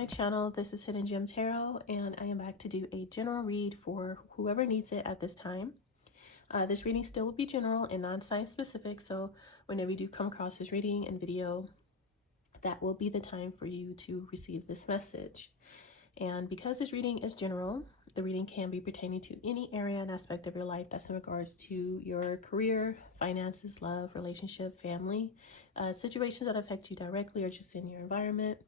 my channel. This is Hidden Gem Tarot, and I am back to do a general read for whoever needs it at this time. This reading still will be general and non-science specific, so whenever you do come across this reading and video, that will be the time for you to receive this message. And because this reading is general, the reading can be pertaining to any area and aspect of your life that's in regards to your career, finances, love, relationship, family, situations that affect you directly or just in your environment.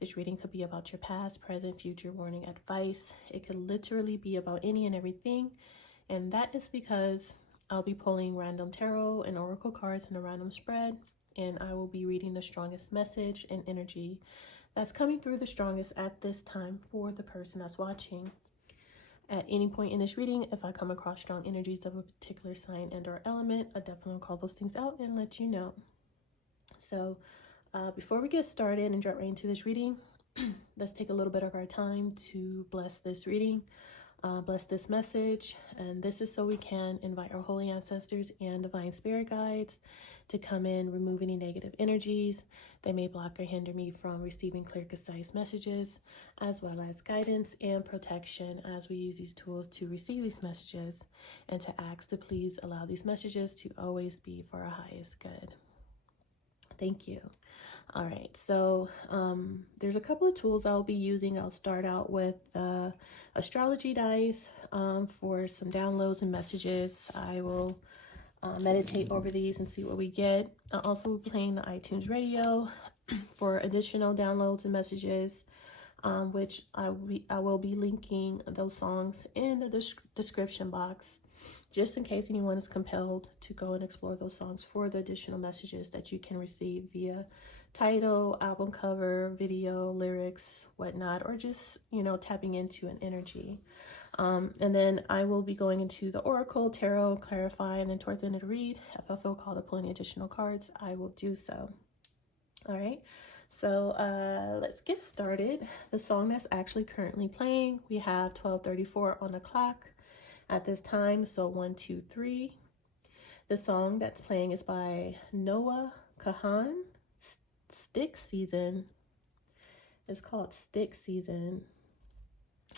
This reading could be about your past, present, future, warning, advice. It could literally be about any and everything. And that is because I'll be pulling random tarot and oracle cards in a random spread, and I will be reading the strongest message and energy that's coming through the strongest at this time for the person that's watching. At any point in this reading, if I come across strong energies of a particular sign and or element, I definitely will call those things out and let you know. So before we get started and jump right into this reading, let's take a little bit of our time to bless this reading, bless this message. And this is so we can invite our holy ancestors and divine spirit guides to come in, remove any negative energies. They may block or hinder me from receiving clear, concise messages, as well as guidance and protection as we use these tools to receive these messages, and to ask to please allow these messages to always be for our highest good. Thank you. All right, so there's a couple of tools I'll be using. I'll start out with the astrology dice for some downloads and messages. I will meditate over these and see what we get. I'll also be playing the iTunes radio for additional downloads and messages, which I will be linking those songs in the description box, just in case anyone is compelled to go and explore those songs for the additional messages that you can receive via title, album cover, video, lyrics, whatnot, or just, you know, tapping into an energy. And then I will be going into the oracle, tarot, clarify, and then towards the end of the read, if I feel called to pull any additional cards, I will do so. All right, so let's get started. The song that's actually currently playing, we have 12:34 on the clock at this time, so 1, 2, 3. The song that's playing is by Noah Kahan. Stick Season. It's called Stick Season.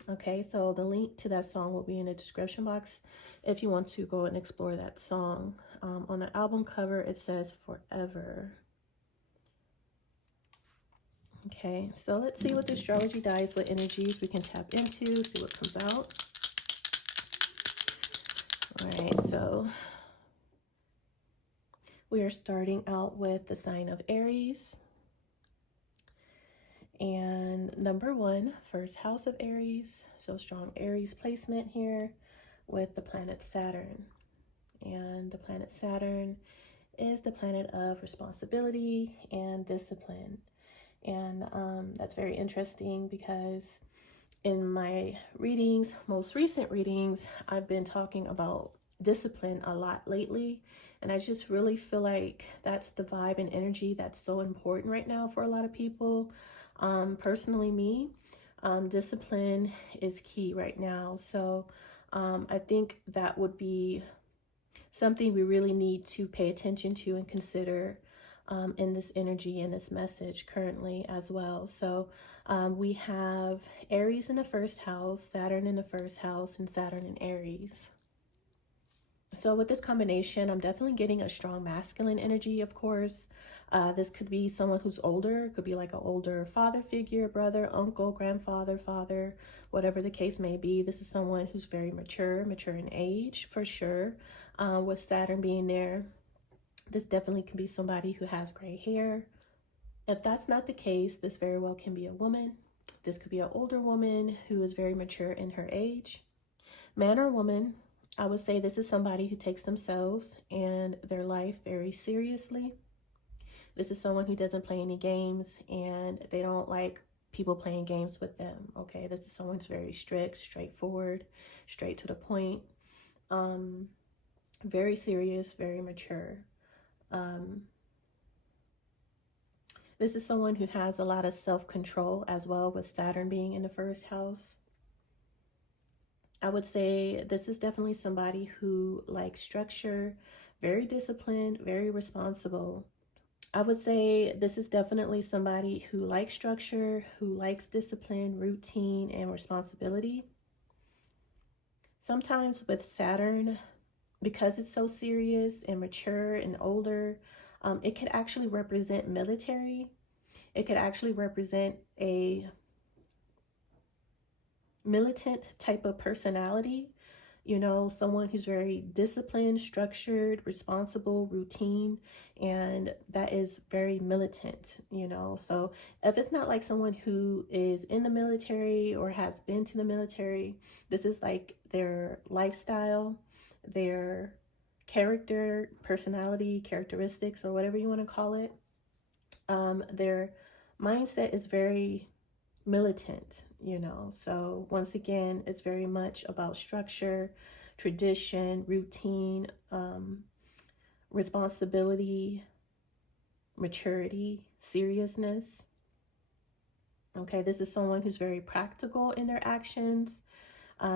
Okay, so the link to that song will be in the description box if you want to go and explore that song. On the album cover, it says Forever. Okay, so let's see what the astrology dice, what energies we can tap into, see what comes out. All right, so we are starting out with the sign of Aries. And number 1, first house of Aries. So strong Aries placement here with the planet Saturn. And the planet Saturn is the planet of responsibility and discipline. And that's very interesting because in my readings, most recent readings, I've been talking about discipline a lot lately. And I just really feel like that's the vibe and energy that's so important right now for a lot of people. Personally, me, discipline is key right now. So I think that would be something we really need to pay attention to and consider in this energy and this message currently as well. So we have Aries in the first house, Saturn in the first house, and Saturn in Aries. So with this combination, I'm definitely getting a strong masculine energy, of course. This could be someone who's older. It could be like an older father figure, brother, uncle, grandfather, father, whatever the case may be. This is someone who's very mature in age, for sure. With Saturn being there, this definitely can be somebody who has gray hair. If that's not the case, this very well can be a woman. This could be an older woman who is very mature in her age. Man or woman, I would say this is somebody who takes themselves and their life very seriously. This is someone who doesn't play any games, and they don't like people playing games with them. Okay, this is someone who's very strict, straightforward, straight to the point, very serious, very mature. This is someone who has a lot of self-control as well, with Saturn being in the first house. I would say this is definitely somebody who likes structure, very disciplined, very responsible. I would say this is definitely somebody who likes structure, who likes discipline, routine, and responsibility. Sometimes with Saturn, because it's so serious and mature and older, it could actually represent military. It could actually represent a militant type of personality. You know, someone who's very disciplined, structured, responsible, routine, and that is very militant, you know. So if it's not like someone who is in the military or has been to the military, this is like their lifestyle, their character, personality, characteristics, or whatever you want to call it. Their mindset is very militant, you know. So once again, it's very much about structure, tradition, routine, responsibility, maturity, seriousness. Okay, this is someone who's very practical in their actions.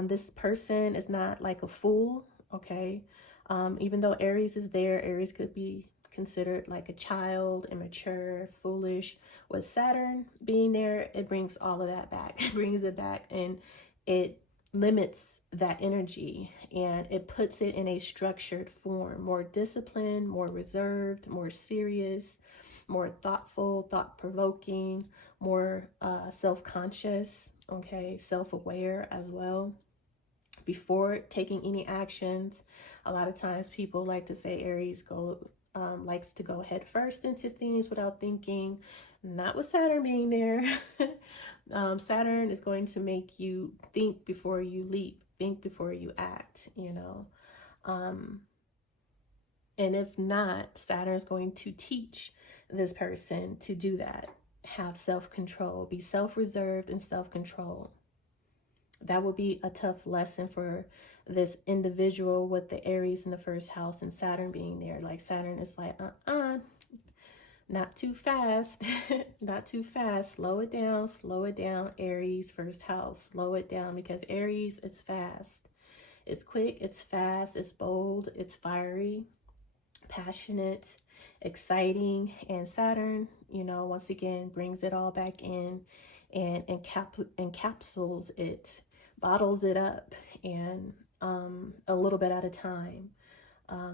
This person is not like a fool, okay? Even though Aries is there, Aries could be considered like a child, immature, foolish. With Saturn being there, it brings all of that back. It brings it back, and it limits that energy, and it puts it in a structured form, more disciplined, more reserved, more serious, more thoughtful, thought-provoking, more self-conscious, okay, self-aware as well. Before taking any actions, a lot of times people like to say Aries likes to go head first into things without thinking. Not with Saturn being there. Saturn is going to make you think before you leap, think before you act, you know. And if not, Saturn is going to teach this person to do that. Have self-control, be self-reserved and self-control. That would be a tough lesson for this individual with the Aries in the first house and Saturn being there. Like Saturn is like, not too fast, not too fast. Slow it down, Aries first house. Slow it down, because Aries is fast. It's quick, it's fast, it's bold, it's fiery, passionate, exciting. And Saturn, you know, once again, brings it all back in and encapsulates it, bottles it up, and a little bit at a time.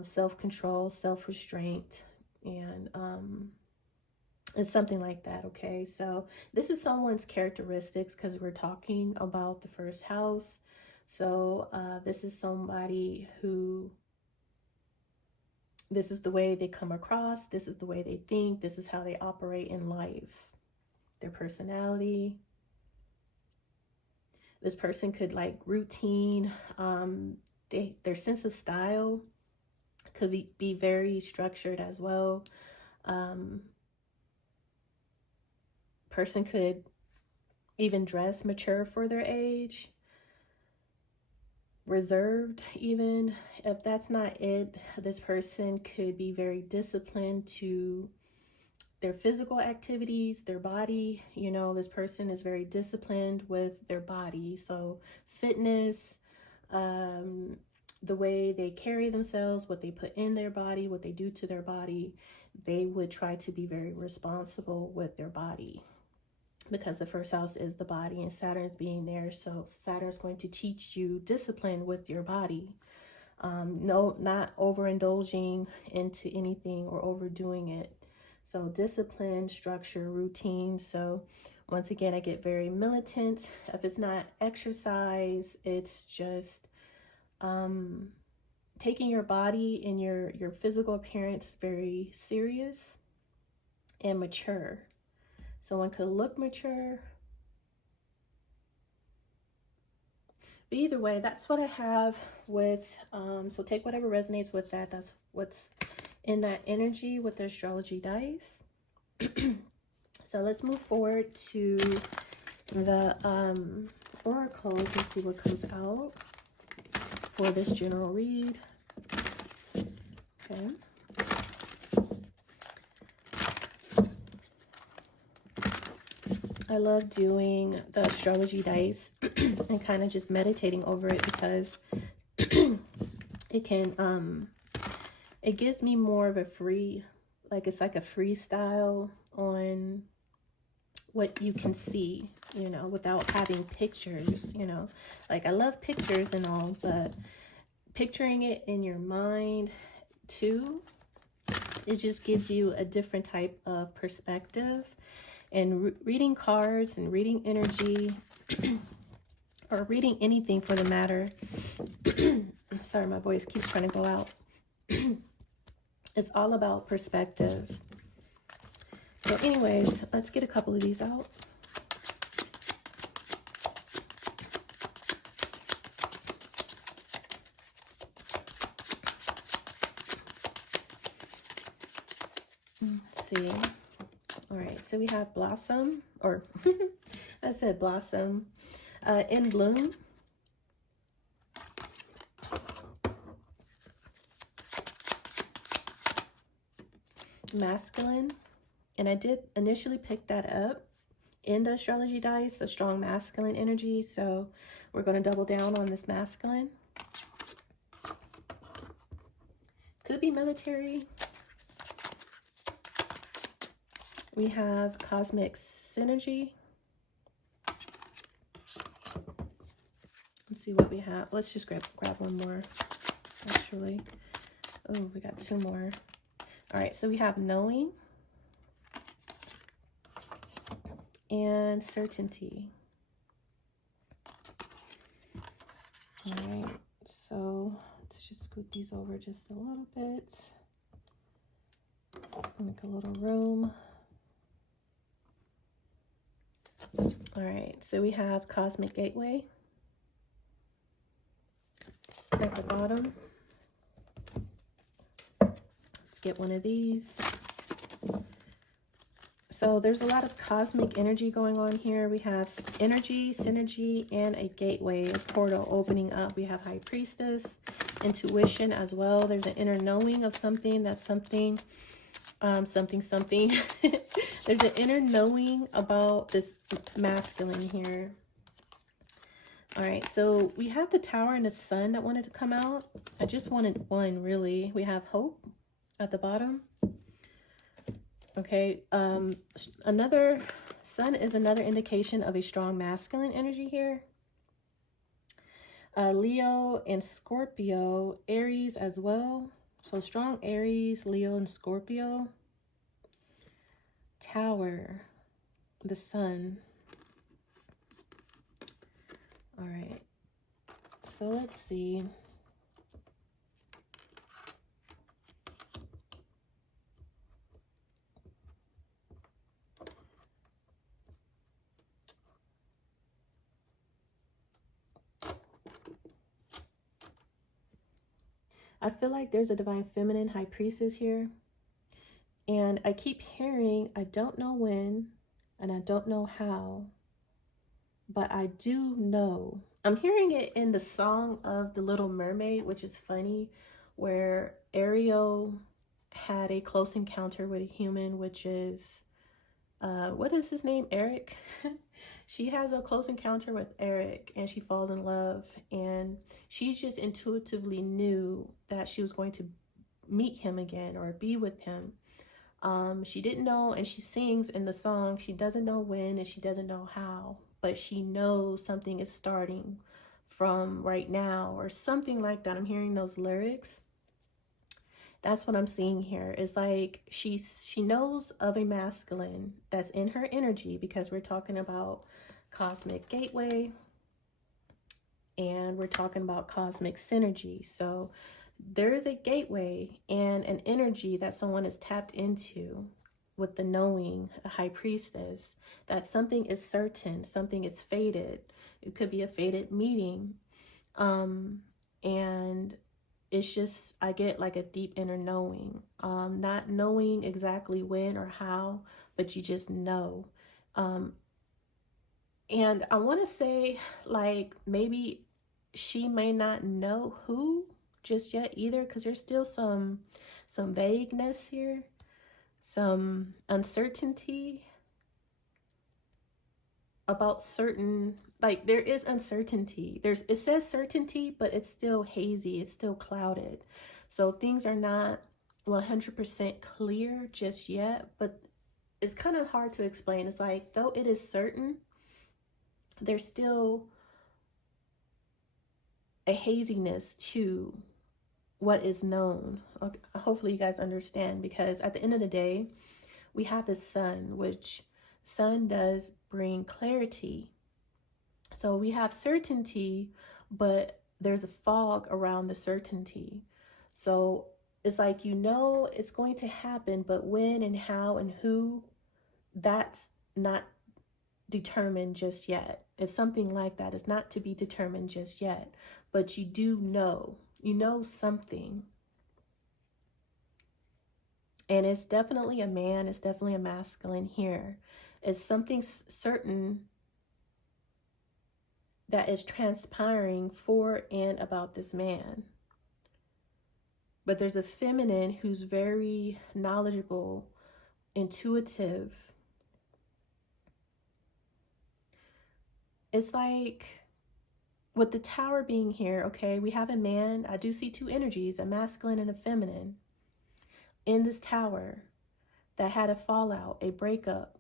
Self-control, self-restraint, and it's something like that. Okay, so this is someone's characteristics because we're talking about the first house. So this is somebody who, this is the way they come across, this is the way they think, this is how they operate in life, their personality. This person could like routine, their sense of style could be very structured as well. Person could even dress mature for their age, reserved even. If that's not it, this person could be very disciplined to their physical activities, their body. You know, this person is very disciplined with their body. So fitness, the way they carry themselves, what they put in their body, what they do to their body, they would try to be very responsible with their body, because the first house is the body and Saturn's being there. So Saturn's going to teach you discipline with your body. No, not overindulging into anything or overdoing it. So discipline, structure, routine. So once again, I get very militant. If it's not exercise, it's just taking your body and your physical appearance very serious and mature. Someone could look mature. But either way, that's what I have with, so take whatever resonates with that. That's what's in that energy with the astrology dice. So let's move forward to the oracles and see what comes out for this general read. Okay. I love doing the astrology dice and kind of just meditating over it, because it can, it gives me more of a free like it's like a freestyle on what you can see, you know, without having pictures, you know. Like, I love pictures and all, but picturing it in your mind too, it just gives you a different type of perspective. And reading cards and reading energy or reading anything for the matter, sorry, my voice keeps trying to go out. It's all about perspective. So anyways, let's get a couple of these out. Let's see. All right, so we have blossom, or I said blossom, in bloom. Masculine. And I did initially pick that up in the astrology dice, a strong masculine energy. So we're going to double down on this masculine. Could be military. We have cosmic synergy. Let's see what we have. Let's just grab one more, actually. Oh, we got two more. All right, so we have knowing and certainty. All right, so let's just scoot these over just a little bit. Make a little room. All right, so we have cosmic gateway at the bottom. Let's get one of these. So there's a lot of cosmic energy going on here. We have energy, synergy, and a gateway, a portal opening up. We have high priestess, intuition as well. There's an inner knowing of something. That's something, something. There's an inner knowing about this masculine here. All right, so we have the Tower and the Sun that wanted to come out. I just wanted one, really. We have hope at the bottom. Okay, another Sun is another indication of a strong masculine energy here. Leo and Scorpio, Aries as well. So strong Aries, Leo, and Scorpio. Tower, the Sun. All right, so let's see. I feel like there's a divine feminine high priestess here. And I keep hearing, I don't know when, and I don't know how, but I do know. I'm hearing it in the song of The Little Mermaid, which is funny, where Ariel had a close encounter with a human, which is, what is his name? Eric. She has a close encounter with Eric and she falls in love, and she just intuitively knew that she was going to meet him again or be with him. She didn't know, and she sings in the song, she doesn't know when and she doesn't know how, but she knows something is starting from right now or something like that. I'm hearing those lyrics. That's what I'm seeing here. Is like she knows of a masculine that's in her energy, because we're talking about cosmic gateway and we're talking about cosmic synergy. So there is a gateway and an energy that someone is tapped into with the knowing, a high priestess, that something is certain, something is fated. It could be a fated meeting. And it's just, I get like a deep inner knowing, not knowing exactly when or how, but you just know. And I want to say, like, maybe she may not know who just yet either, because there's still some vagueness here, some uncertainty about certain, like, there is uncertainty. It says certainty, but it's still hazy, it's still clouded. So things are not 100% clear just yet, but it's kind of hard to explain. It's like, though it is certain, there's still a haziness to what is known. Okay, hopefully you guys understand, because at the end of the day, we have the sun, which sun does bring clarity. So we have certainty, but there's a fog around the certainty. So it's like, you know, it's going to happen, but when and how and who, that's not determined just yet. It's something like that. It's not to be determined just yet, but you do know, you know something. And it's definitely a man, it's definitely a masculine here. It's something certain that is transpiring for and about this man. But there's a feminine who's very knowledgeable, intuitive. It's like with the Tower being here, okay, we have a man. I do see two energies, a masculine and a feminine, in this Tower that had a fallout, a breakup,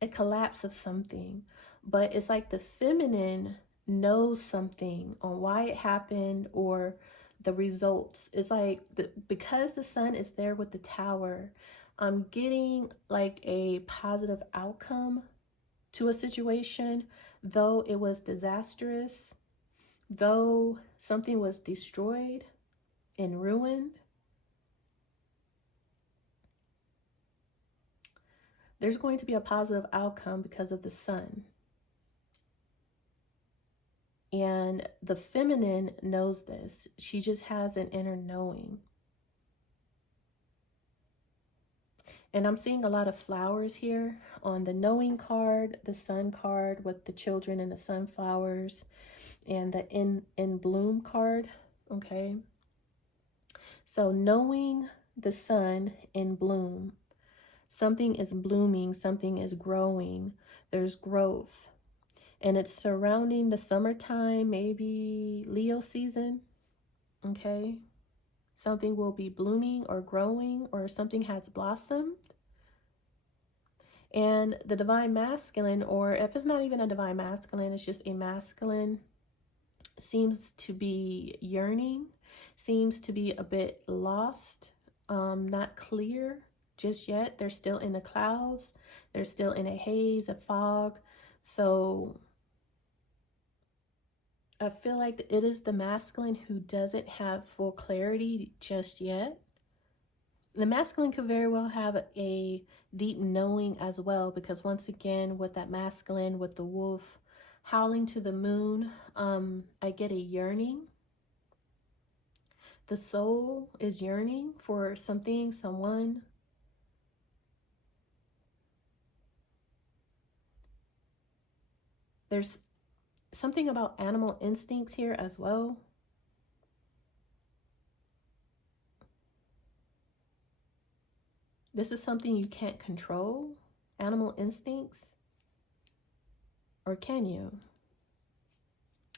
a collapse of something. But it's like the feminine knows something on why it happened or the results. It's like because the sun is there with the Tower, I'm getting like a positive outcome to a situation, though it was disastrous, though something was destroyed and ruined. There's going to be a positive outcome because of the sun. And the feminine knows this. She just has an inner knowing. And I'm seeing a lot of flowers here on the knowing card, the sun card with the children and the sunflowers, and the in bloom card. Okay. So knowing the sun in bloom, something is blooming, something is growing, there's growth. And it's surrounding the summertime, maybe Leo season, okay? Something will be blooming or growing, or something has blossomed. And the divine masculine, or if it's not even a divine masculine, it's just a masculine, seems to be yearning, seems to be a bit lost, not clear just yet. They're still in the clouds. They're still in a haze, a fog. So I feel like it is the masculine who doesn't have full clarity just yet. The masculine could very well have a deep knowing as well, because once again, with that masculine, with the wolf howling to the moon, I get a yearning. The soul is yearning for something, someone. There's something about animal instincts here as well. This is something you can't control, animal instincts. Or can you?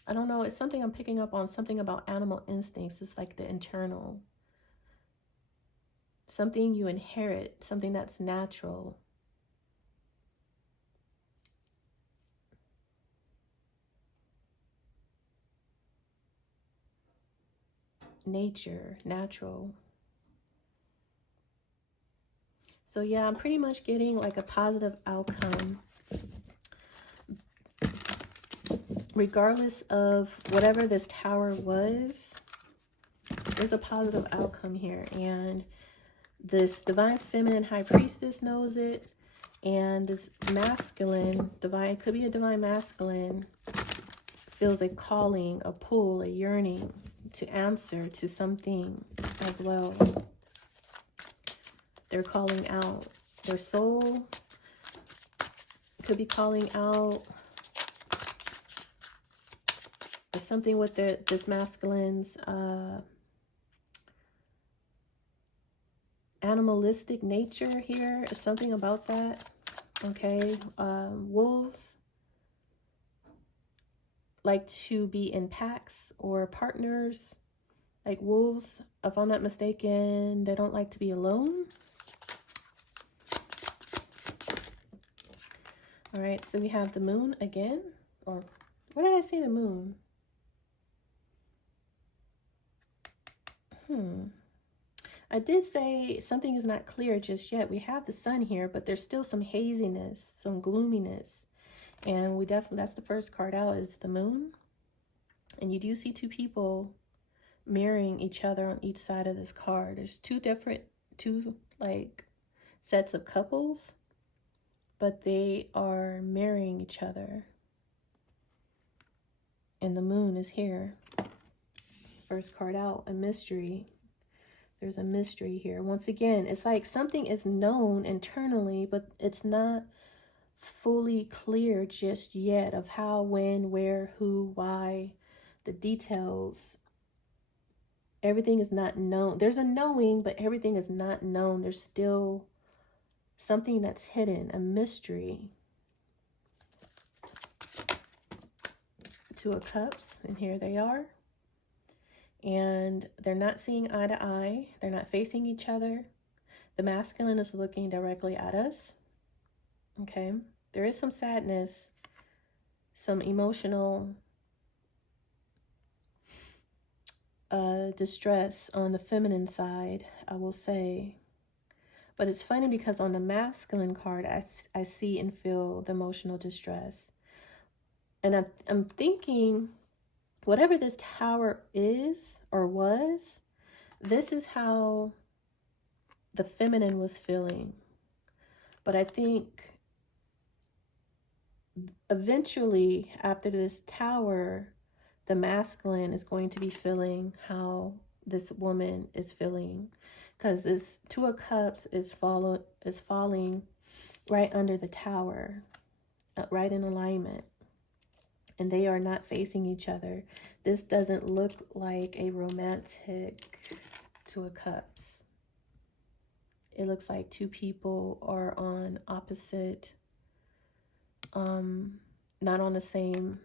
I don't know. It's something I'm picking up on, something about animal instincts. It's like the internal. Something you inherit, something that's natural. Nature, natural. So yeah, I'm pretty much getting like a positive outcome. Regardless of whatever this Tower was, there's a positive outcome here. And this divine feminine high priestess knows it. And this masculine, divine, it could be a divine masculine, feels a calling, a pull, a yearning to answer to something as well. They're calling out. Their soul could be calling out. There's something with this masculine's animalistic nature here. It's something about that. Okay. Wolves like to be in packs or partners. Like wolves, if I'm not mistaken, they don't like to be alone. All right, so we have the moon again. Or where did I see the moon? I did say something is not clear just yet. We have the sun here, but there's still some haziness, some gloominess. And we definitely, that's the first card out, is the moon. And you do see two people mirroring each other on each side of this card. There's two like sets of couples, but they are marrying each other. And the moon is here. First card out, a mystery. There's a mystery here. Once again, it's like something is known internally, but it's not fully clear just yet of how, when, where, who, why, the details. Everything is not known. There's a knowing, but everything is not known. There's still something that's hidden, a mystery. Two of Cups, and here they are. And they're not seeing eye to eye. They're not facing each other. The masculine is looking directly at us. Okay. There is some sadness, some emotional distress on the feminine side, I will say. But it's funny because on the masculine card, I see and feel the emotional distress. And I'm thinking, whatever this tower is or was, this is how the feminine was feeling. But I think eventually after this tower, the masculine is going to be feeling how this woman is feeling. Because this Two of Cups is falling right under the tower, right in alignment. And they are not facing each other. This doesn't look like a romantic Two of Cups. It looks like two people are on opposite, not on the same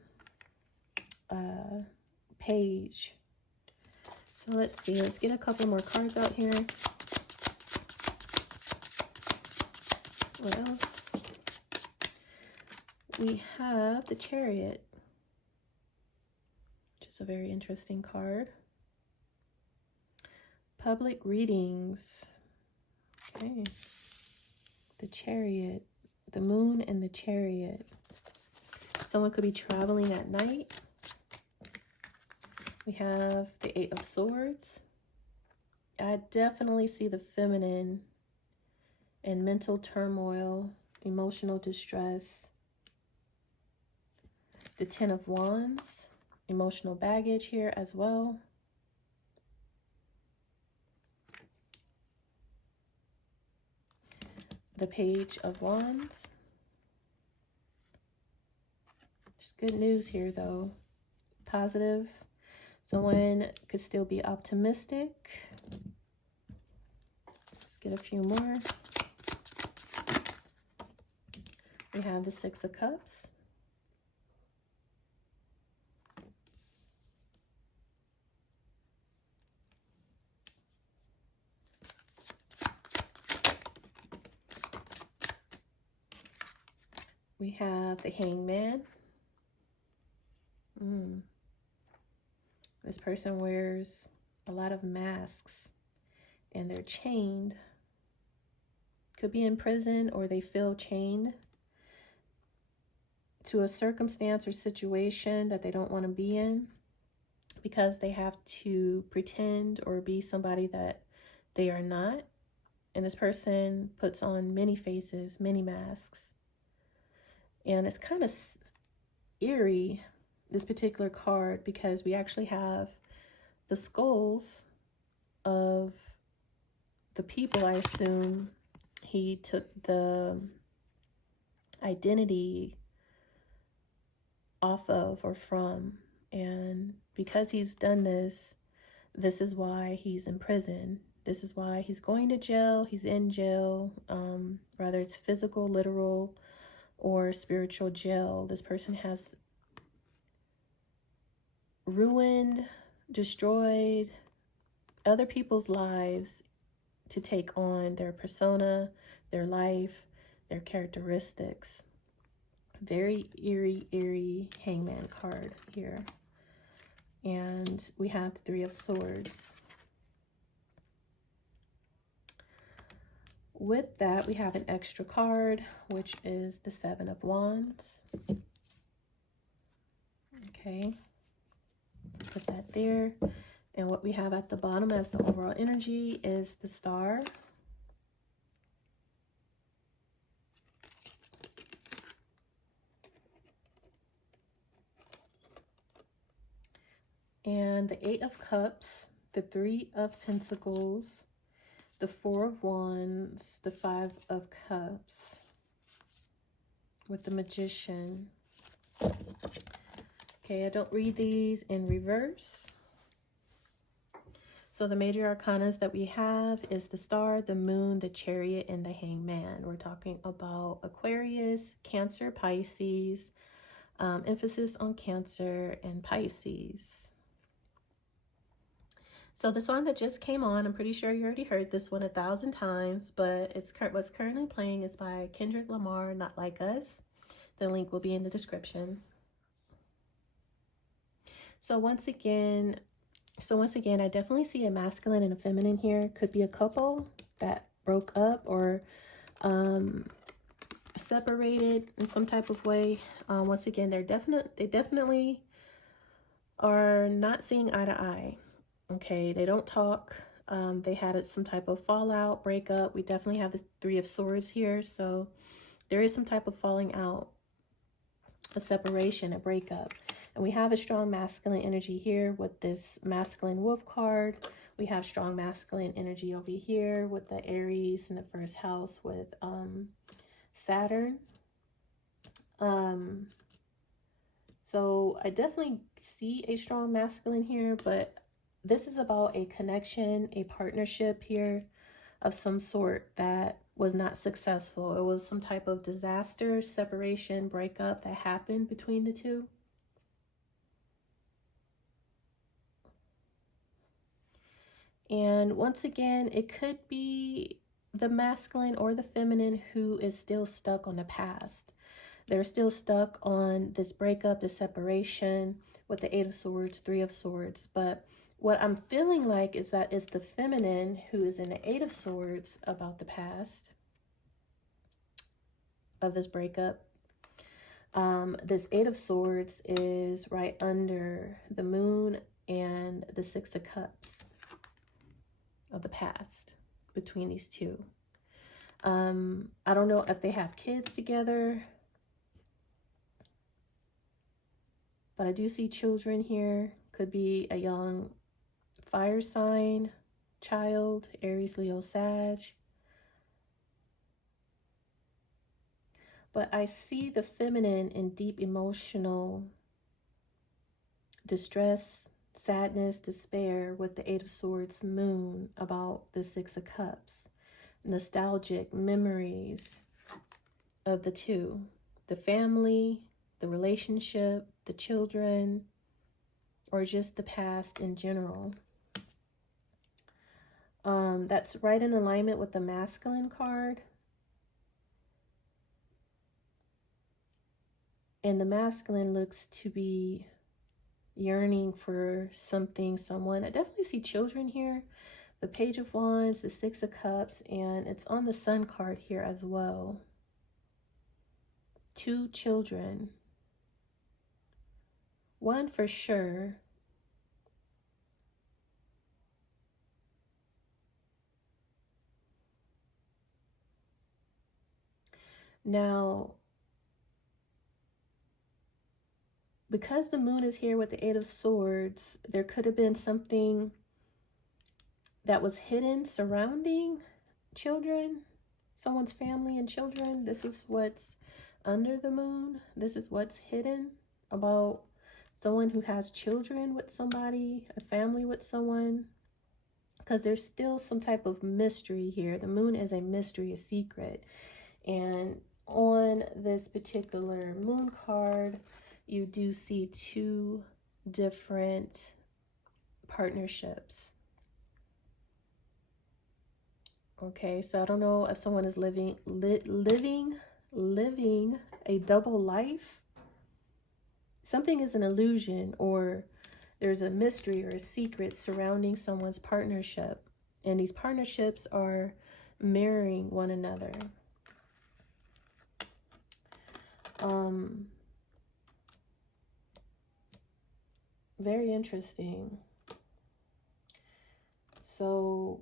page. So let's see. Let's get a couple more cards out here. What else? We have the Chariot, which is a very interesting card. Public readings. Okay. The Chariot, the moon and the Chariot. Someone could be traveling at night. We have the Eight of Swords. I definitely see the feminine and mental turmoil, emotional distress. The Ten of Wands, emotional baggage here as well. The Page of Wands. Just good news here though. Positive. Someone could still be optimistic. Let's get a few more. We have the Six of Cups. We have the Hangman. This person wears a lot of masks and they're chained. Could be in prison or they feel chained to a circumstance or situation that they don't want to be in because they have to pretend or be somebody that they are not. And this person puts on many faces, many masks. And it's kind of eerie, this particular card, because we actually have the skulls of the people I assume he took the identity off of or from. And because he's done this, this is why he's in prison. This is why he's going to jail. He's in jail, whether it's physical, literal, or spiritual jail. This person has ruined, destroyed, other people's lives to take on their persona, their life, their characteristics. Very eerie Hangman card here. And we have the Three of Swords. With that, we have an extra card, which is the Seven of Wands. Okay, put that there. And what we have at the bottom as the overall energy is the Star. And the Eight of Cups, the Three of Pentacles, the Four of Wands, the Five of Cups, with the Magician. Okay, I don't read these in reverse. So the major arcanas that we have is the Star, the Moon, the Chariot, and the Hangman. We're talking about Aquarius, Cancer, Pisces, emphasis on Cancer and Pisces. So the song that just came on, I'm pretty sure you already heard this one 1,000 times, but what's currently playing is by Kendrick Lamar, Not Like Us. The link will be in the description. So once again, I definitely see a masculine and a feminine here. Could be a couple that broke up or separated in some type of way. Once again, they definitely are not seeing eye to eye. Okay, they don't talk. They had some type of fallout, breakup. We definitely have the Three of Swords here. So there is some type of falling out, a separation, a breakup. And we have a strong masculine energy here with this masculine wolf card. We have strong masculine energy over here with the Aries in the first house with Saturn. So I definitely see a strong masculine here, but this is about a connection, a partnership here of some sort that was not successful. It was some type of disaster, separation, breakup that happened between the two. And once again, it could be the masculine or the feminine who is still stuck on the past. They're still stuck on this breakup, this separation with the Eight of Swords, Three of Swords. But what I'm feeling like is that it's the feminine who is in the Eight of Swords about the past of this breakup. This Eight of Swords is right under the Moon and the Six of Cups of the past between these two. I don't know if they have kids together, but I do see children here. Could be a young fire sign child, Aries, Leo, Sag. But I see the feminine in deep emotional distress, sadness, despair with the Eight of Swords, Moon, about the Six of Cups. Nostalgic memories of the two. The family, the relationship, the children, or just the past in general. That's right in alignment with the masculine card. And the masculine looks to be yearning for something, someone. I definitely see children here. The Page of Wands, the Six of Cups, and it's on the Sun card here as well. 2 children. One for sure. Now, because the Moon is here with the Eight of Swords, there could have been something that was hidden surrounding children, someone's family and children. This is what's under the Moon. This is what's hidden about someone who has children with somebody, a family with someone, because there's still some type of mystery here. The Moon is a mystery, a secret. And on this particular Moon card, you do see 2 different partnerships. Okay, so I don't know if someone is living a double life. Something is an illusion, or there's a mystery or a secret surrounding someone's partnership. And these partnerships are mirroring one another. Very interesting. So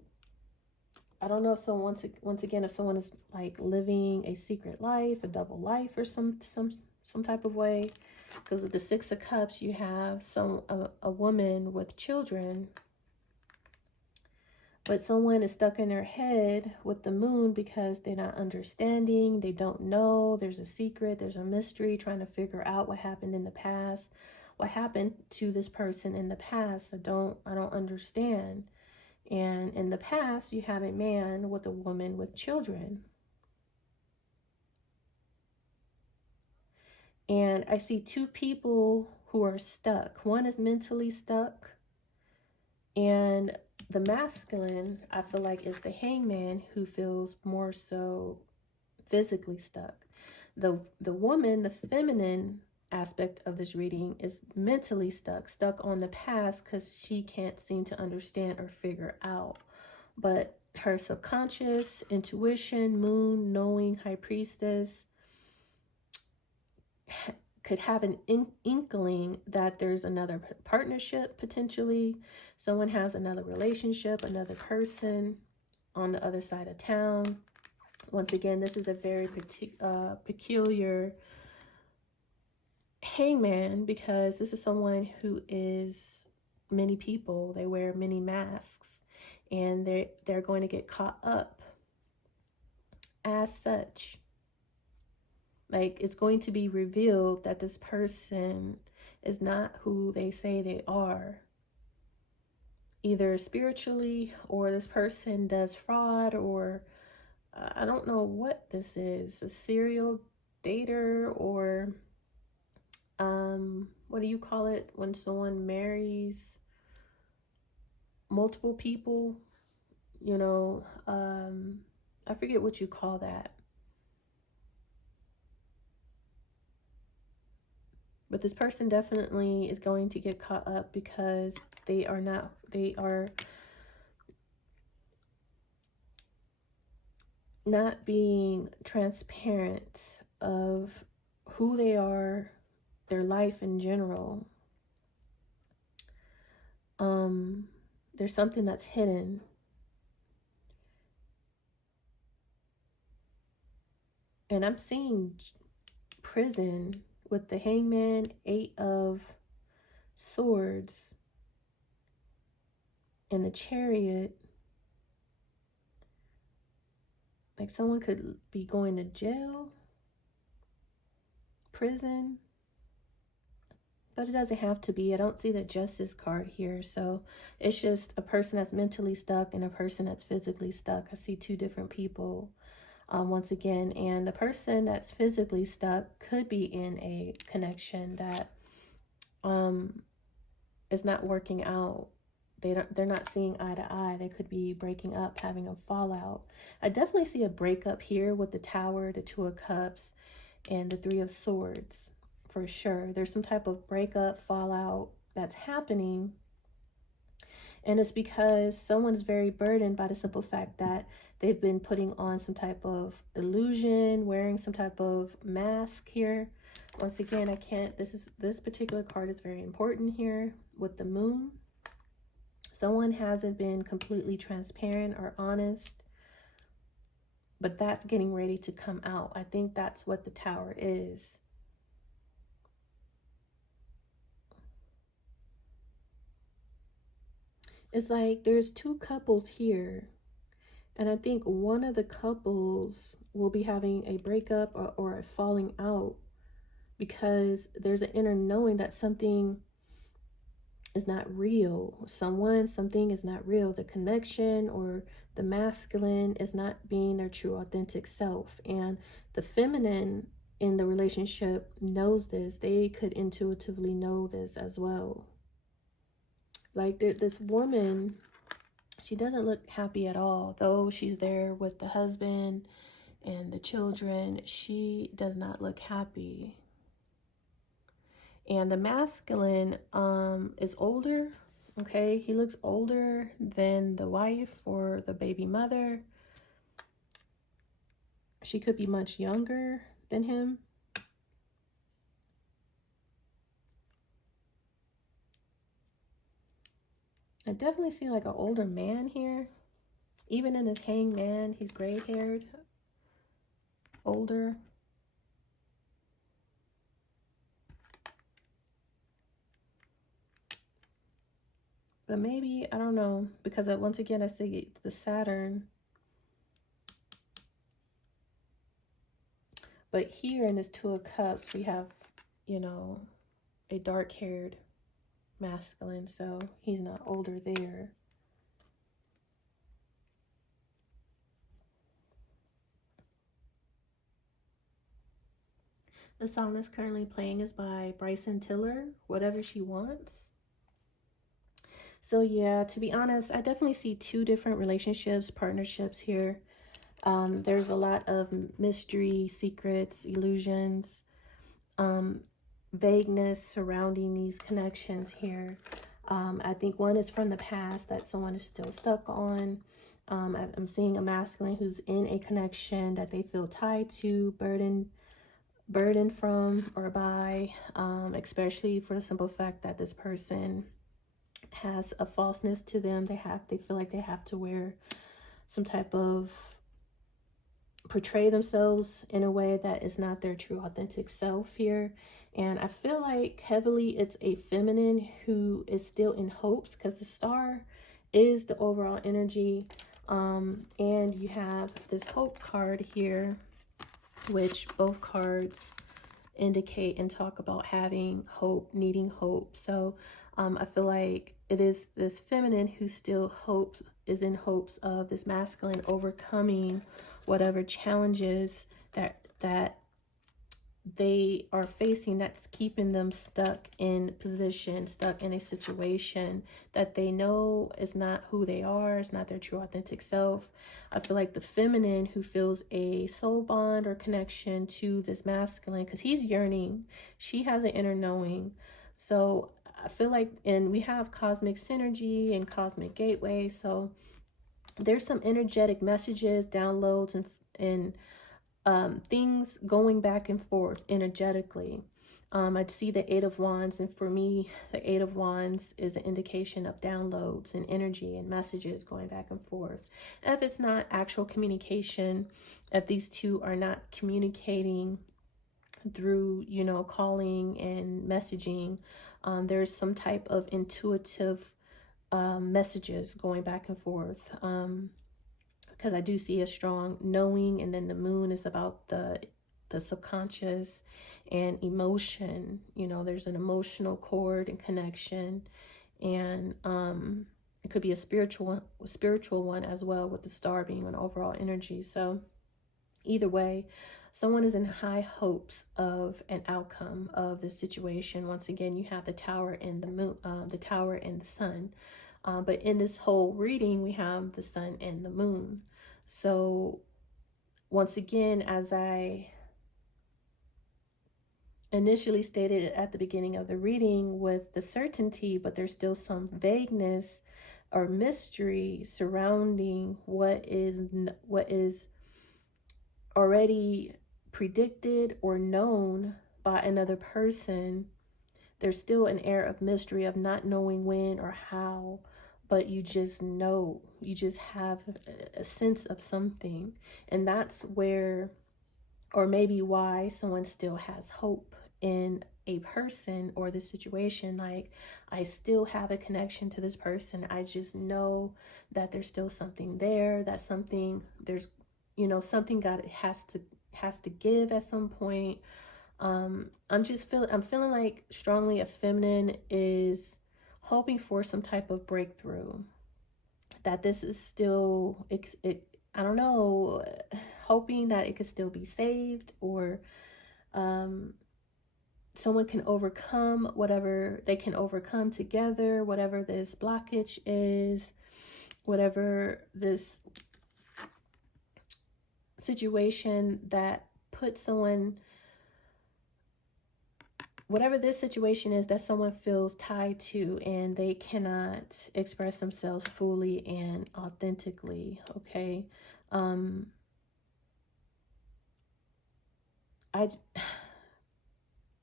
I don't know if someone, once again, if someone is like living a secret life, a double life, or some type of way. Because with the Six of Cups, you have a woman with children, but someone is stuck in their head with the Moon because they're not understanding. They don't know. There's a secret. There's a mystery, trying to figure out what happened in the past. What happened to this person in the past? I don't understand. And in the past, you have a man with a woman with children. And I see two people who are stuck. One is mentally stuck. And the masculine, I feel like, is the hangman, who feels more so physically stuck. The woman, the feminine aspect of this reading, is mentally stuck on the past because she can't seem to understand or figure out. But her subconscious, intuition, moon, knowing, high priestess, could have an inkling that there's another partnership potentially. Someone has another relationship, another person on the other side of town. Once again, this is a very peculiar hangman, because this is someone who is many people. They wear many masks, and they're going to get caught up as such. Like, it's going to be revealed that this person is not who they say they are, either spiritually, or this person does fraud, or I don't know what this is, a serial dater, or what do you call it when someone marries multiple people? You know, I forget what you call that. But this person definitely is going to get caught up because they are not being transparent of who they are, their life in general. There's something that's hidden. And I'm seeing prison with the hangman, 8 of Swords, and the Chariot. Like, someone could be going to jail, prison, but it doesn't have to be. I don't see the Justice card here, so it's just a person that's mentally stuck and a person that's physically stuck. I see 2 different people once again, and the person that's physically stuck could be in a connection that is not working out. They're not seeing eye to eye. They could be breaking up, having a fallout. I definitely see a breakup here with the Tower, the 2 of Cups, and the 3 of Swords, for sure. There's some type of breakup, fallout that's happening. And it's because someone's very burdened by the simple fact that they've been putting on some type of illusion, wearing some type of mask here. Once again, I can't, this particular card is very important here with the Moon. Someone hasn't been completely transparent or honest, but that's getting ready to come out. I think that's what the Tower is. It's like there's 2 couples here, and I think one of the couples will be having a breakup or a falling out because there's an inner knowing that something is not real. Something is not real. The connection or the masculine is not being their true authentic self, and the feminine in the relationship knows this. They could intuitively know this as well. Like, this woman She doesn't look happy at all. Though she's there with the husband and the children, she does not look happy. And the masculine is older. Okay, he looks older than the wife or the baby mother. She could be much younger than him. I definitely see like an older man here. Even in this hangman, he's gray-haired, older. But maybe, I don't know, because once again, I see the Saturn. But here in this Two of Cups, we have, you know, a dark-haired masculine, so he's not older there. The song that's currently playing is by Bryson, Whatever She Wants. So yeah, to be honest, I definitely see two different relationships, partnerships here. There's a lot of mystery, secrets, illusions, vagueness surrounding these connections here. I think one is from the past that someone is still stuck on. I'm seeing a masculine who's in a connection that they feel tied to, burdened from or by, especially for the simple fact that this person has a falseness to them. They feel like they have to wear some type of, portray themselves in a way that is not their true authentic self here. And I feel like heavily it's a feminine who is still in hopes, because the star is the overall energy. And you have this hope card here, which both cards indicate and talk about having hope, needing hope. So I feel like it is this feminine who still is in hopes of this masculine overcoming whatever challenges that they are facing, that's keeping them stuck in position, stuck in a situation that they know is not who they are, is not their true authentic self. I feel like the feminine who feels a soul bond or connection to this masculine, because he's yearning, she has an inner knowing. So I feel like, and we have cosmic synergy and cosmic gateway, so there's some energetic messages, downloads, and things going back and forth energetically. I'd see the Eight of Wands, and for me, the Eight of Wands is an indication of downloads and energy and messages going back and forth. And if it's not actual communication, if these two are not communicating through, you know, calling and messaging, there's some type of intuitive messages going back and forth. Because I do see a strong knowing, and then the moon is about the subconscious and emotion. You know, there's an emotional cord and connection, and it could be a spiritual one as well, with the star being an overall energy. So either way, someone is in high hopes of an outcome of this situation. Once again, you have the Tower and the moon, the Tower and the Sun. But in this whole reading, we have the Sun and the Moon. So once again, as I initially stated at the beginning of the reading, with the certainty, but there's still some vagueness or mystery surrounding what is already predicted or known by another person. There's still an air of mystery, of not knowing when or how, but you just know, you just have a sense of something. And that's where, or maybe why, someone still has hope in a person or the situation. Like, I still have a connection to this person. I just know that there's still something there, that something, there's, you know, something God has to give at some point. I'm feeling like strongly a feminine is hoping for some type of breakthrough, that this is still, I don't know, hoping that it could still be saved, or someone can overcome whatever they can overcome together, whatever this blockage is, whatever this situation that puts someone, whatever this situation is that someone feels tied to and they cannot express themselves fully and authentically, okay?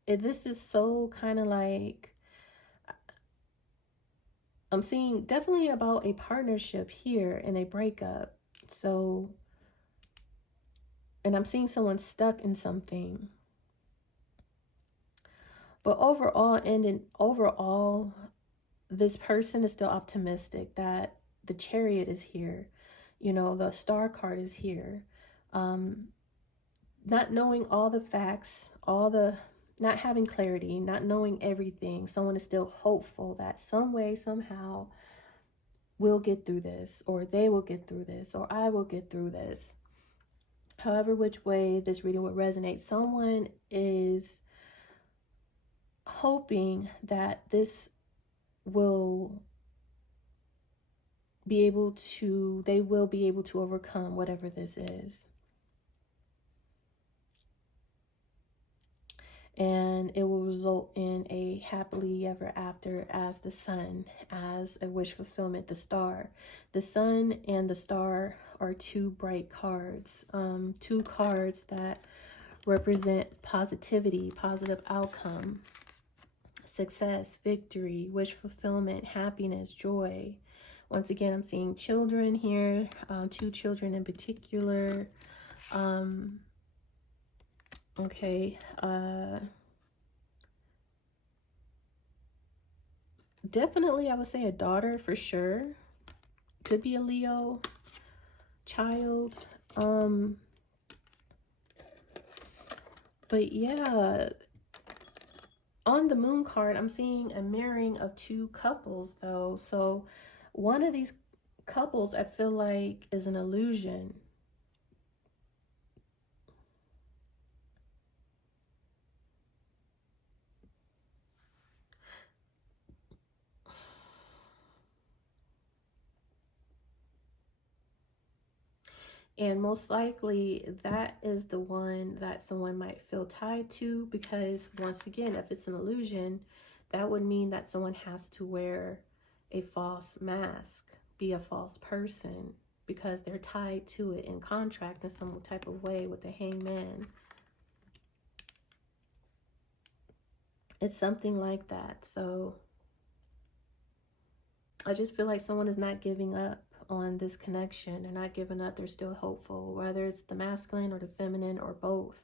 This is so kind of like, I'm seeing definitely about a partnership here and a breakup. So, and I'm seeing someone stuck in something. But overall, this person is still optimistic that the Chariot is here. You know, the Star card is here. Not knowing all the facts, not having clarity, not knowing everything, someone is still hopeful that some way, somehow, we'll get through this, or they will get through this, or I will get through this. However, which way this reading would resonate, someone is hoping that this will be able to, they will be able to overcome whatever this is. And it will result in a happily ever after as the sun, as a wish fulfillment, the star. The sun and the star are two bright cards, two cards that represent positivity, positive outcome, success, victory, wish fulfillment, happiness, joy. Once again, I'm seeing children here, two children in particular. Okay, definitely I would say a daughter for sure. Could be a Leo child. But yeah, on the moon card, I'm seeing a mirroring of two couples though. So one of these couples I feel like is an illusion. And most likely that is the one that someone might feel tied to, because once again, if it's an illusion, that would mean that someone has to wear a false mask, be a false person, because they're tied to it in contract in some type of way with the Hangman. It's something like that. So I just feel like someone is not giving up on this connection. They're not giving up. They're still hopeful, whether it's the masculine or the feminine or both.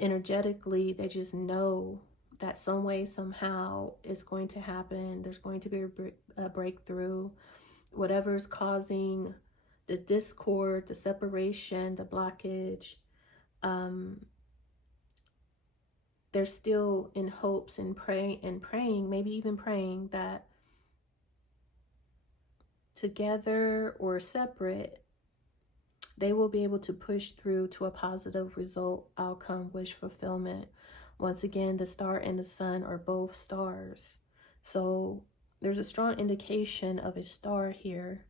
Energetically, they just know that some way, somehow, it's going to happen. There's going to be a breakthrough. Whatever is causing the discord, the separation, the blockage, they're still in hopes and praying, maybe even praying that together or separate, they will be able to push through to a positive result, outcome, wish fulfillment. Once again, the star and the sun are both stars. So there's a strong indication of a star here.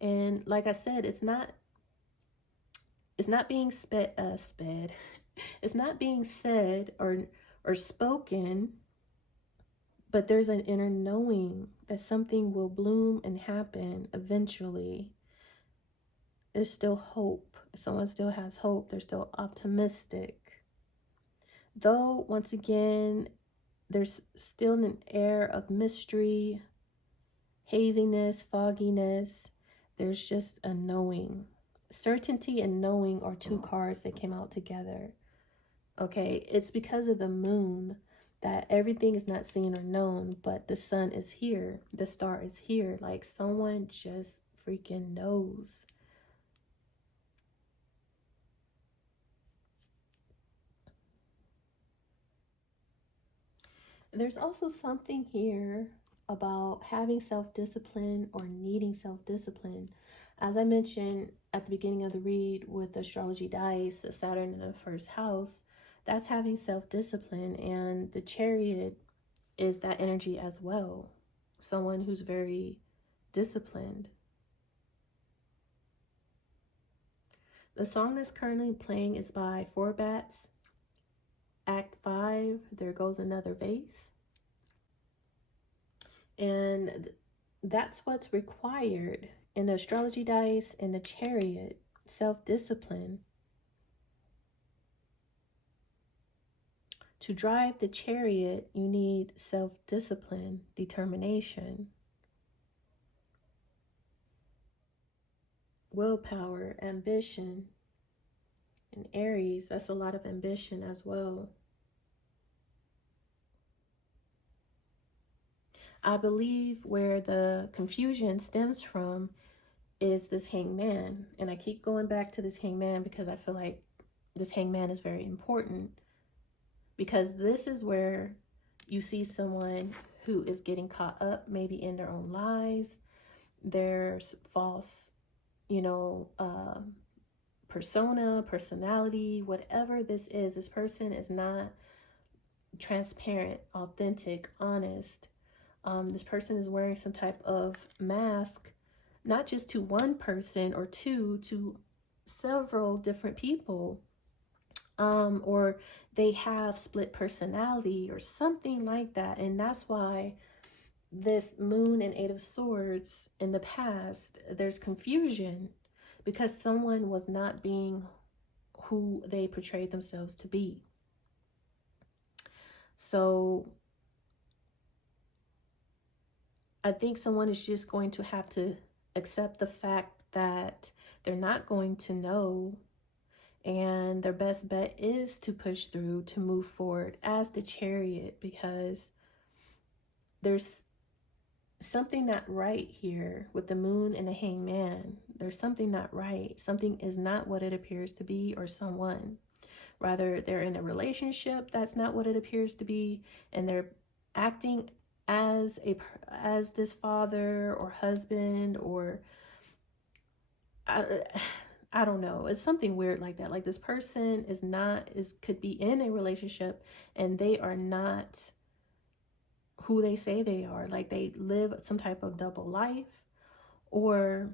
And like I said, it's not being it's not being said or spoken, but there's an inner knowing that something will bloom and happen eventually. There's still hope. Someone still has hope. They're still optimistic. Though, once again, there's still an air of mystery, haziness, fogginess. There's just a knowing. Certainty and knowing are two cards that came out together. Okay, it's because of the moon that everything is not seen or known, but the sun is here, the star is here. Like, someone just freaking knows. There's also something here about having self-discipline or needing self-discipline. As I mentioned at the beginning of the read with the astrology dice, the Saturn in the first house, that's having self-discipline, and the Chariot is that energy as well. someone who's very disciplined. The song that's currently playing is by Four Bats, Act 5, There Goes Another Vase. And that's what's required in the astrology dice and the chariot, self-discipline. To drive the chariot, you need self-discipline, determination, willpower, ambition. In Aries, that's a lot of ambition as well. I believe where the confusion stems from is this hangman. And I keep going back to this hangman because I feel like this hangman is very important. Because this is where you see someone who is getting caught up maybe in their own lies, their false, persona, personality, whatever this is. This person is not transparent, authentic, honest. This person is wearing some type of mask, not just to one person or two, to several different people. Or they have split personality or something like that. And that's why this Moon and Eight of Swords in the past, there's confusion because someone was not being who they portrayed themselves to be. So I think someone is just going to have to accept the fact that they're not going to know, and their best bet is to push through, to move forward as the chariot, because there's something not right here with the Moon and the hangman. There's something not right. Something is not what it appears to be, or someone. Rather, they're in a relationship that's not what it appears to be, and they're acting as this father or husband, or I don't know. It's something weird like that. Like this person could be in a relationship and they are not who they say they are. Like they live some type of double life, or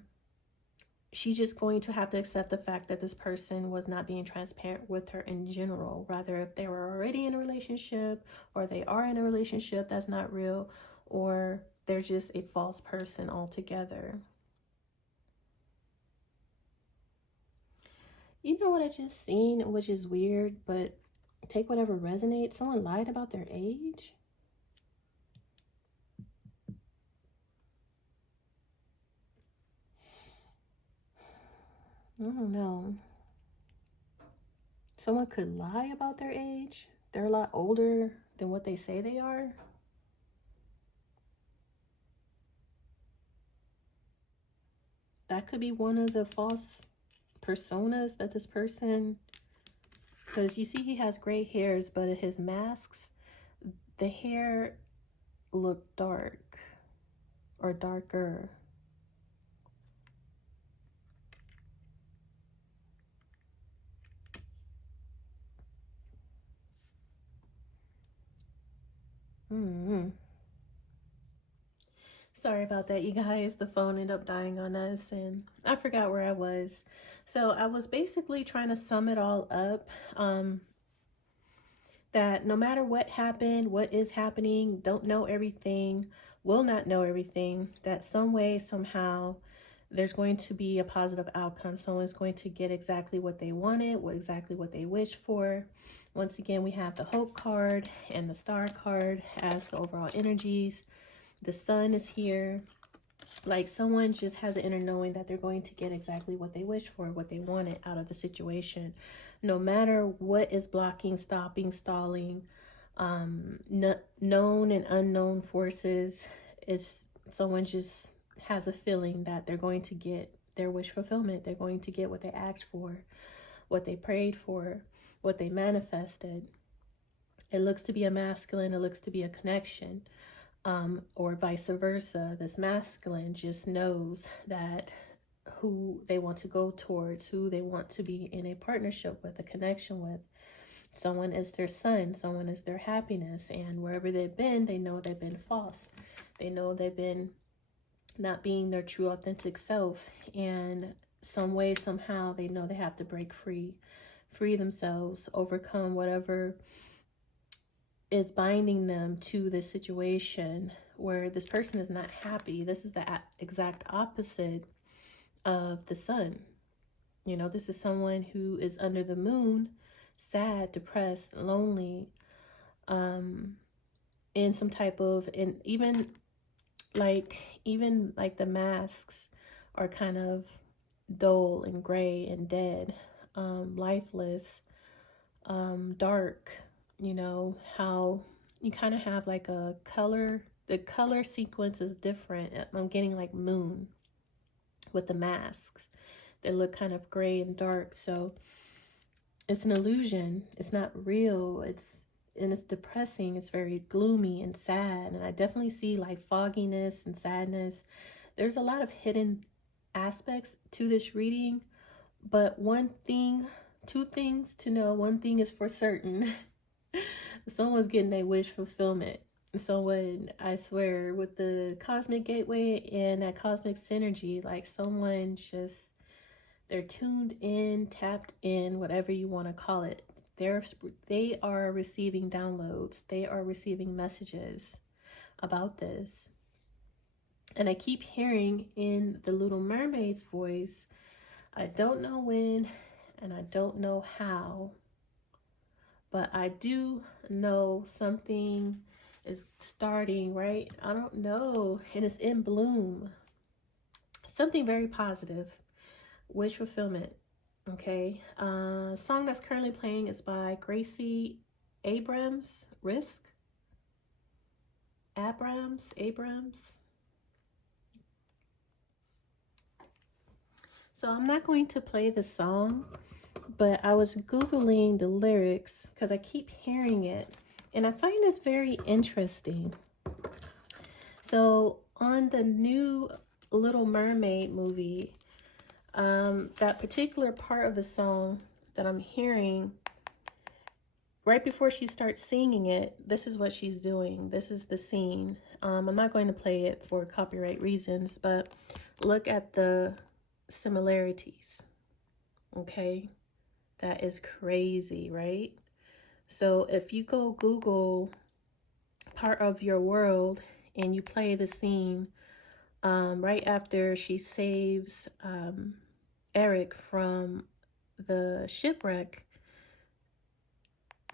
she's just going to have to accept the fact that this person was not being transparent with her in general. Rather, if they were already in a relationship, or they are in a relationship that's not real, or they're just a false person altogether. You know what I just seen, which is weird, but take whatever resonates. Someone lied about their age. I don't know. Someone could lie about their age. They're a lot older than what they say they are. That could be one of the false personas that this person, because you see he has gray hairs, but his masks, the hair look dark or darker. Sorry about that, you guys. The phone ended up dying on us and I forgot where I was. So I was basically trying to sum it all up. That no matter what happened, what is happening, don't know everything, will not know everything, that some way, somehow, there's going to be a positive outcome. Someone's going to get exactly what they wanted, exactly what they wished for. Once again, we have the Hope card and the Star card as the overall energies. The Sun is here. Like someone just has an inner knowing that they're going to get exactly what they wish for, what they wanted out of the situation. No matter what is blocking, stopping, stalling, known and unknown forces, someone just has a feeling that they're going to get their wish fulfillment. They're going to get what they asked for, what they prayed for, what they manifested. It looks to be a masculine, it looks to be a connection. Or vice versa. This masculine just knows that who they want to go towards, who they want to be in a partnership with, a connection with. Someone is their sun, someone is their happiness, and wherever they've been, they know they've been false. They know they've been not being their true authentic self, and some way, somehow, they know they have to break free, free themselves, overcome whatever is binding them to this situation where this person is not happy. This is the exact opposite of the sun. You know, this is someone who is under the moon, sad, depressed, lonely, in some type of, and even like the masks are kind of dull and gray and dead, lifeless, dark. You know how you kind of have like a color, the color sequence is different. I'm getting like moon with the masks. They look kind of gray and dark, so it's an illusion. It's not real. It's depressing. It's very gloomy and sad, and I definitely see like fogginess and sadness. There's a lot of hidden aspects to this reading, but two things to know. One thing is for certain. Someone's getting a wish fulfillment. Someone, I swear, with the cosmic gateway and that cosmic synergy, like someone just, they're tuned in, tapped in, whatever you want to call it. They are receiving downloads. They are receiving messages about this. And I keep hearing in the Little Mermaid's voice, I don't know when and I don't know how, but I do know something is starting, right? I don't know. And it's in bloom. Something very positive. Wish fulfillment. Okay. Song that's currently playing is by Gracie, Abrams. So I'm not going to play the song, but I was Googling the lyrics because I keep hearing it and I find this very interesting. So on the new Little Mermaid movie, that particular part of the song that I'm hearing, right before she starts singing it, this is what she's doing. This is the scene. I'm not going to play it for copyright reasons, but look at the similarities. Okay, that is crazy, right? So if you go Google part of your world and you play the scene right after she saves Eric from the shipwreck,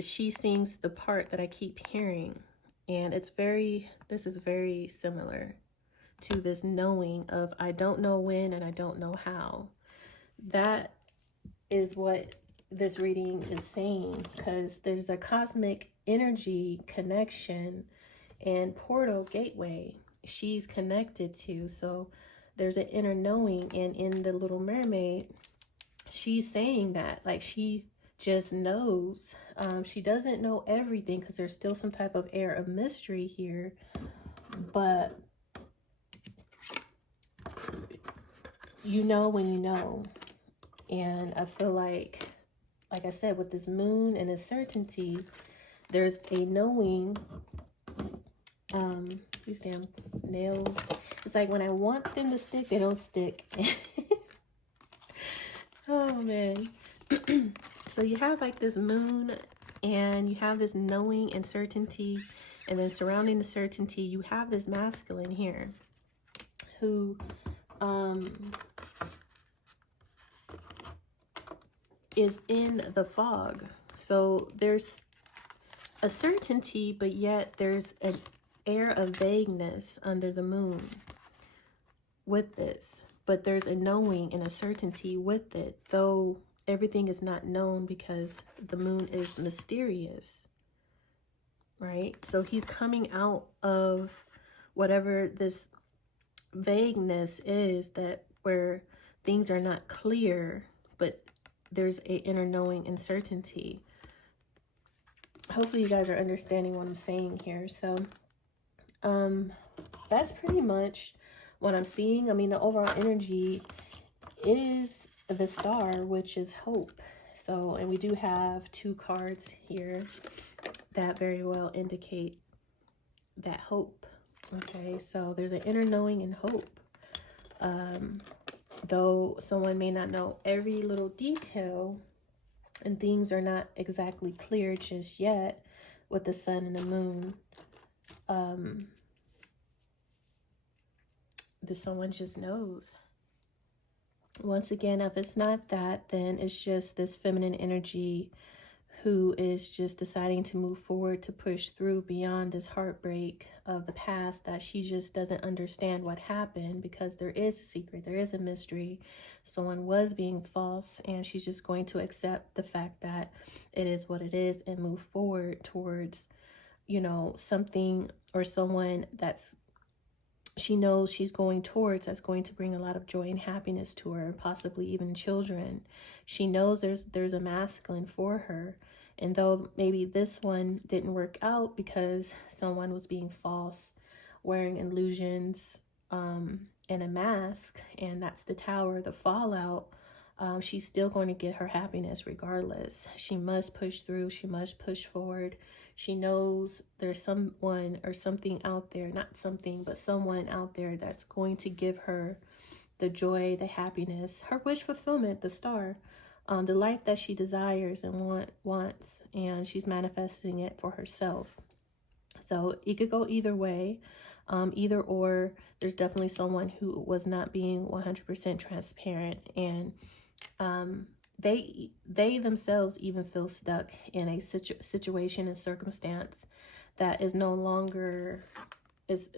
she sings the part that I keep hearing, and this is very similar to this knowing of I don't know when and I don't know how. That is what this reading is saying, because there's a cosmic energy connection and portal gateway she's connected to. So there's an inner knowing, and in the Little Mermaid, she's saying that like she just knows. She doesn't know everything because there's still some type of air of mystery here, but you know when you know. And I feel like I said, with this moon and its certainty, there's a knowing. These damn nails. It's like when I want them to stick, they don't stick. Oh man. So you have like this moon and you have this knowing and certainty, and then surrounding the certainty, you have this masculine here who is in the fog. So there's a certainty, but yet there's an air of vagueness under the moon with this. But there's a knowing and a certainty with it, though everything is not known because the moon is mysterious, right? So he's coming out of whatever this vagueness is, that where things are not clear, but there's a inner knowing and certainty. Hopefully you guys are understanding what I'm saying here. So that's pretty much what I'm seeing. I mean, the overall energy is the star, which is hope. So, and we do have 2 cards here that very well indicate that hope. Okay, so there's an inner knowing and hope. Though someone may not know every little detail and things are not exactly clear just yet with the sun and the moon, someone just knows. Once again, if it's not that, then it's just this feminine energy who is just deciding to move forward, to push through beyond this heartbreak of the past, that she just doesn't understand what happened, because there is a secret, there is a mystery. Someone was being false, and she's just going to accept the fact that it is what it is and move forward towards, you know, something or someone that's she knows she's going towards, that's going to bring a lot of joy and happiness to her, possibly even children. She knows there's a masculine for her. And though maybe this one didn't work out because someone was being false, wearing illusions, and a mask, and that's the tower, the fallout, she's still going to get her happiness regardless. She must push through. She must push forward. She knows there's someone or something out there, not something, but someone out there that's going to give her the joy, the happiness, her wish fulfillment, the star, the life that she desires and wants, and she's manifesting it for herself. So it could go either way, either or. There's definitely someone who was not being 100% transparent, and they themselves even feel stuck in a situation and circumstance that is no longer it's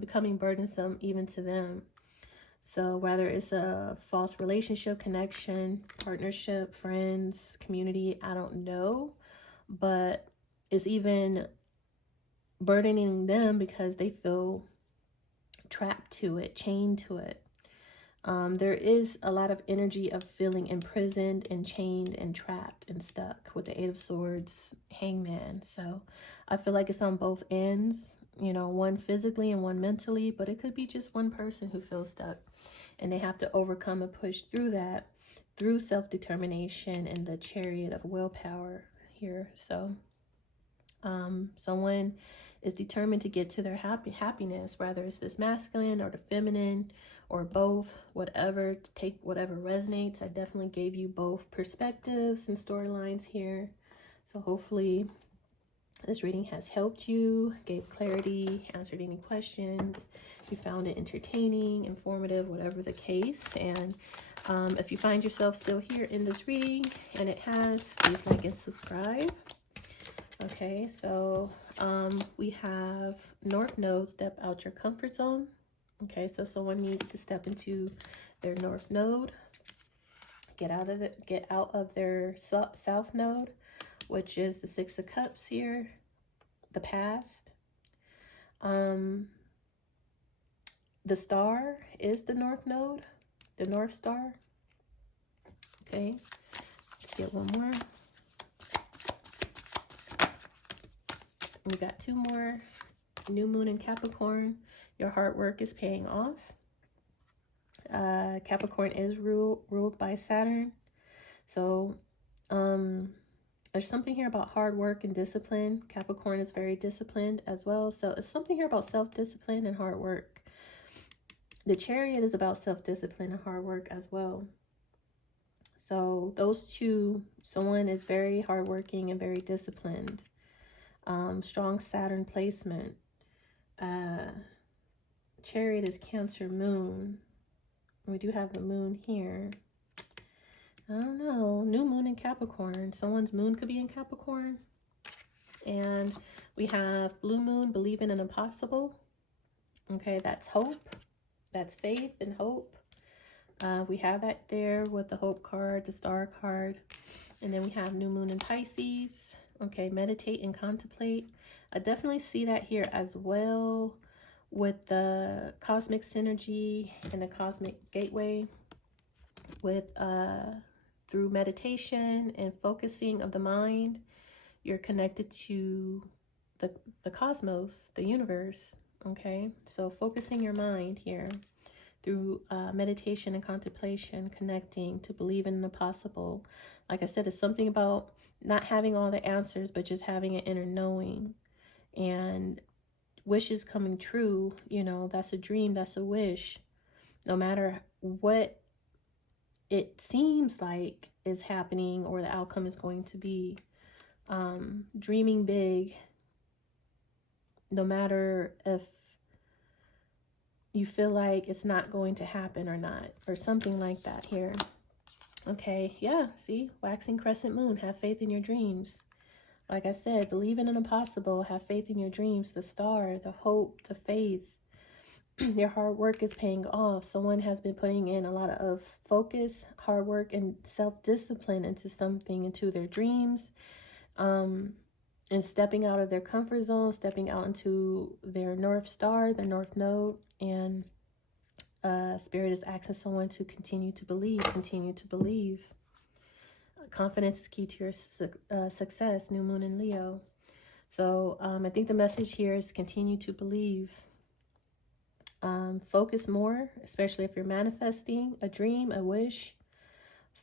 becoming burdensome even to them. So whether it's a false relationship, connection, partnership, friends, community, I don't know, but it's even burdening them because they feel trapped to it, chained to it. There is a lot of energy of feeling imprisoned and chained and trapped and stuck with the Eight of Swords, Hangman. So I feel like it's on both ends, you know, one physically and one mentally, but it could be just one person who feels stuck, and they have to overcome and push through that through self-determination and the Chariot of willpower here. So someone is determined to get to their happiness, whether it's this masculine or the feminine or both, whatever, to take whatever resonates. I definitely gave you both perspectives and storylines here. So hopefully this reading has helped you, gave clarity, answered any questions. You found it entertaining, informative, whatever the case. And if you find yourself still here in this reading, and it has, please like and subscribe. Okay, so we have North Node, step out your comfort zone. Okay, so someone needs to step into their North Node, get out of their South Node, which is the Six of Cups here, the past. The star is the North Node, the North Star. Okay, let's get one more. We got two more. New moon in Capricorn. Your hard work is paying off. Capricorn is ruled by Saturn. So there's something here about hard work and discipline. Capricorn is very disciplined as well. So it's something here about self-discipline and hard work. The Chariot is about self-discipline and hard work as well. So those two, someone is very hardworking and very disciplined. Strong Saturn placement. Chariot is Cancer moon. We do have the moon here. I don't know. New moon in Capricorn. Someone's moon could be in Capricorn. And we have blue moon, believing in impossible. Okay, that's hope. That's faith and hope. We have that there with the hope card, the star card. And then we have new moon in Pisces. Okay, meditate and contemplate. I definitely see that here as well with the cosmic synergy and the cosmic gateway with through meditation and focusing of the mind. You're connected to the cosmos, the universe. Okay, so focusing your mind here through meditation and contemplation, connecting to believe in the possible. Like I said, it's something about not having all the answers, but just having an inner knowing and wishes coming true. You know, that's a dream, that's a wish. No matter what it seems like is happening or the outcome is going to be, dreaming big, no matter if you feel like it's not going to happen or not, or something like that here. Okay, yeah, see, waxing crescent moon, have faith in your dreams. Like I said, believe in the impossible, have faith in your dreams, the star, the hope, the faith. Your hard work is paying off. Someone has been putting in a lot of focus, hard work, and self-discipline into something, into their dreams, and stepping out of their comfort zone, stepping out into their North Star, their North Node, and Spirit is asking someone to continue to believe, continue to believe. Confidence is key to your success, new moon in Leo. So I think the message here is continue to believe. Focus more, especially if you're manifesting a dream, a wish.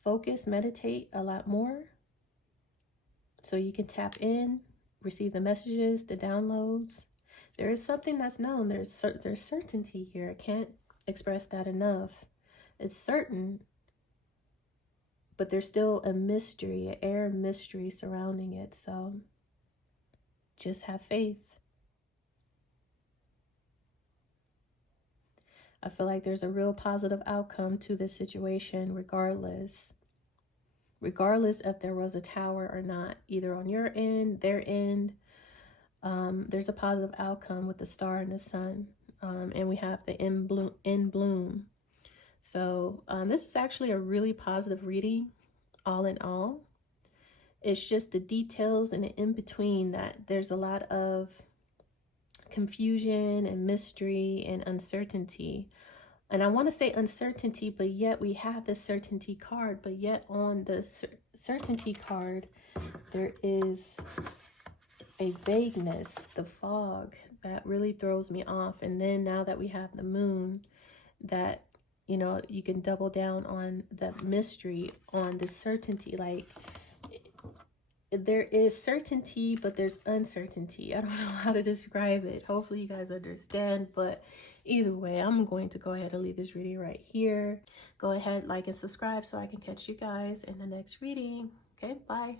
Focus, meditate a lot more so you can tap in, receive the messages, the downloads. There is something that's known. There's certainty here. I can't express that enough. It's certain, but there's still a mystery, an air of mystery surrounding it. So just have faith. I feel like there's a real positive outcome to this situation, regardless if there was a tower or not, either on your end, their end. There's a positive outcome with the star and the sun, and we have the in bloom. So this is actually a really positive reading, all in all. It's just the details and the in-between that there's a lot of confusion and mystery and uncertainty. And I want to say uncertainty, but yet we have the certainty card, but yet on the certainty card, there is a vagueness, the fog, that really throws me off. And then now that we have the moon, that, you know, you can double down on the mystery, on the certainty. Like, there is certainty, but there's uncertainty. I don't know how to describe it. Hopefully you guys understand, but either way, I'm going to go ahead and leave this reading right here. Go ahead, like and subscribe so I can catch you guys in the next reading. Okay, bye.